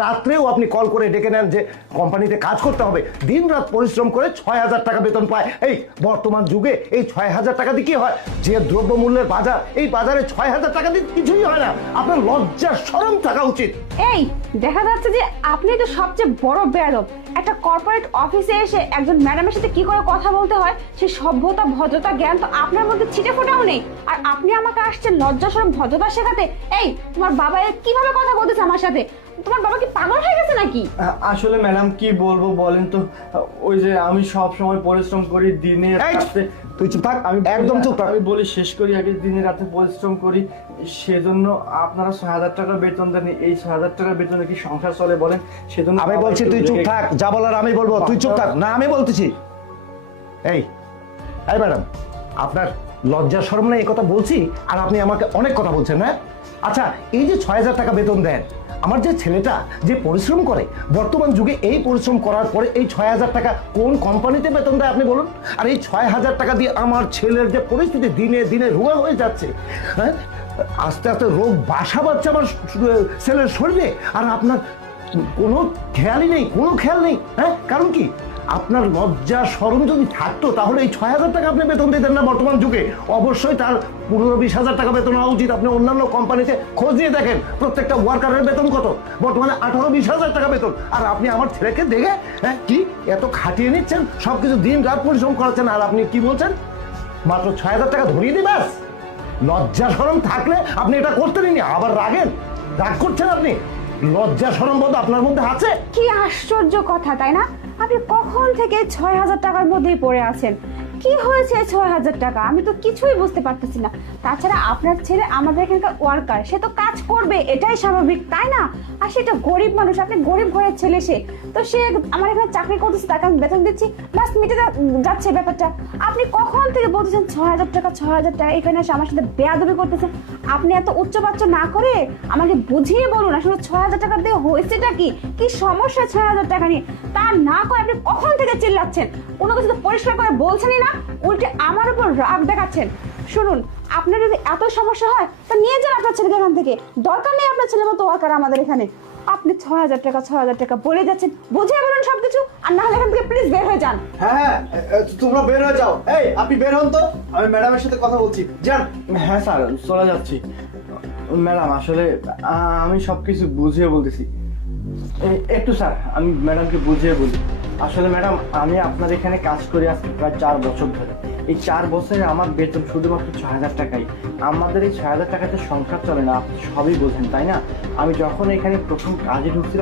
রাত্রেও আপনি কল করে ডেকে নেন যে কোম্পানিতে কাজ করতে হবে, দিন রাত পরিশ্রম করে 6,000 টাকা বেতন পায়। এই বর্তমান যুগে এই 6,000 টাকা দিয়ে কি হয়? যে দ্রব্যমূল্যের বাজার, এই বাজারে 6,000 টাকা দিয়ে কিছুই হয় না। আপনার লজ্জা শরম থাকা উচিত। এই দেখা যাচ্ছে যে আপনি তো সবচেয়ে বড় বেয়াদব। একটা কর্পোরেট অফিসে এসে একজন ম্যাডামের সাথে কি করে কথা বলতে হয় সেই সভ্যতা ভদ্রতা জ্ঞান তো আপনার মধ্যে ছিটে ফোটাও নেই। আর আপনি আমাকে আসছেন লজ্জা শরম ভদ্রতা শেখাতে। এই তোমার বাবা কিভাবে কথা বলতেছে আমার সাথে? তোমার বাবা কি পাগল হয়ে গেছে নাকি? আসলে ম্যাডাম কি বলবো বলেন তো, ওই যে আমি সব সময় পরিশ্রম করি দিনে রাতে। তুই চুপ থাক, আমি একদম চুপ থাক। আমি বলি শেষ করি আগে, দিনে রাতে পরিশ্রম করি, সেজন্য আপনারা 6,000 টাকা বেতন দেন। এই 6,000 টাকা বেতনে কি সংসার চলে বলেন? সেজন্য আমি বলছি তুই চুপ থাক, যা বলার আমি বলবো, তুই চুপ থাক। না আমি বলতেছি। এই এই ম্যাডাম, আপনার লজ্জা শরম নেই এই কথা বলছি, আর আপনি আমাকে অনেক কথা বলছেন। হ্যাঁ আচ্ছা, এই যে 6,000 টাকা বেতন দেন, আমার যে ছেলেটা যে পরিশ্রম করে, বর্তমান যুগে এই পরিশ্রম করার পরে এই 6,000 টাকা কোন কোম্পানিতে বেতন দেয় আপনি বলুন? আর এই 6,000 টাকা দিয়ে আমার ছেলের যে পরিস্থিতি দিনে দিনে রোগা হয়ে যাচ্ছে, হ্যাঁ আস্তে আস্তে রোগ বাসা বাঁধছে আমার ছেলের শরীরে, আর আপনার কোনো খেয়ালই নেই, কোনো খেয়াল নেই। হ্যাঁ কারণ কি? আপনার লজ্জা শরম যদি থাকতো তাহলে এই 6,000 টাকা আপনি বেতন দিতেন না বর্তমান যুগে। অবশ্যই তার 15-20,000 টাকা বেতন হওয়া উচিত। আপনি অন্যান্য কোম্পানিতে খোঁজ দিয়ে দেখেন প্রত্যেকটা ওয়ার্কারের বেতন কত, বর্তমানে 18-20,000 টাকা বেতন। আর আপনি আমার ছেলেকে দেখে হ্যাঁ কি এত খাটিয়ে নিচ্ছেন, সবকিছু দিন রাত পরিশ্রম করাচ্ছেন, আর আপনি কি বলছেন মাত্র 6,000 টাকা ধরিয়ে দিই ব্যাস? লজ্জা শরম থাকলে আপনি এটা করতেনই না, আবার রাগেন, রাগ করছেন আপনি। লজ্জা শরম বোধ আপনার মধ্যে আছে? কি আশ্চর্য কথা তাই না? আপনি কখন থেকে 6,000 টাকার মধ্যেই পড়ে আছেন। কি হয়েছে 6,000 টাকা? আমি তো কিছুই বুঝতে পারতেছি না। তাছাড়া আপনার ছেলে আমাদের এখানকার ওয়ার্কার, সে তো কাজ করবে, এটাই স্বাভাবিক তাই না? আর সেটা গরিব মানুষ, আপনি গরিব ঘরের ছেলে, সে তো সে আমার এখানে চাকরি করতেছে, তাকে আমি বেতন দিচ্ছি, বাস মিটে যাচ্ছে ব্যাপারটা। আপনি কখন থেকে বলতেছেন 6,000 টাকা 6,000 টাকা, এখানে এসে আমার সাথে বেয়াদবি করতেছেন। আপনি এত উচ্চবাচ্য না করে আমাকে বুঝিয়ে বলুন আসলে 6,000 টাকা দিয়ে হয়েছেটা কি, কি সমস্যা 6,000 টাকা নিয়ে? তা না করে আপনি কখন থেকে চিল্লাচ্ছেন, কোনো কিছু তো পরিষ্কার করে বলছেনই না, উল্টে আমার উপর রাগ দেখাচ্ছেন। শুনুন, আপনার যদি এত সমস্যা হয় তো নিয়ে যান আপনার ছেলেকে এখান থেকে, দরকার নেই আপনার ছেলের মতো ওয়ার্কার আমাদের এখানে। আপনি 6,000 টাকা 6,000 টাকা বলে যাচ্ছেন, বুঝিয়ে বলুন সবকিছু, আর না হলে এখান থেকে প্লিজ বের হয়ে যান। হ্যাঁ তোমরা বের হয়ে যাও। এই আপনি বের হন তো, আমি ম্যাডামের সাথে কথা বলছি, যান। হ্যাঁ স্যার চলে যাচ্ছি। ম্যাডাম আসলে আমি সবকিছু বুঝিয়ে বলতেছি। একটু স্যার আমি ম্যাডামকে বুঝিয়ে বলি। আসলে ম্যাডাম আমি আপনার এখানে কাজ করি আজকে প্রায় 4 বছর ধরে। এই 4 বছরে আমার বেতন শুধুমাত্র 6,000 টাকাই। আমাদের এই 6,000 টাকাতে সংসার চলে না, আপনি সবই বোঝেন তাই না? আমি যখন এখানে প্রথম কাজে ঢুকছিলাম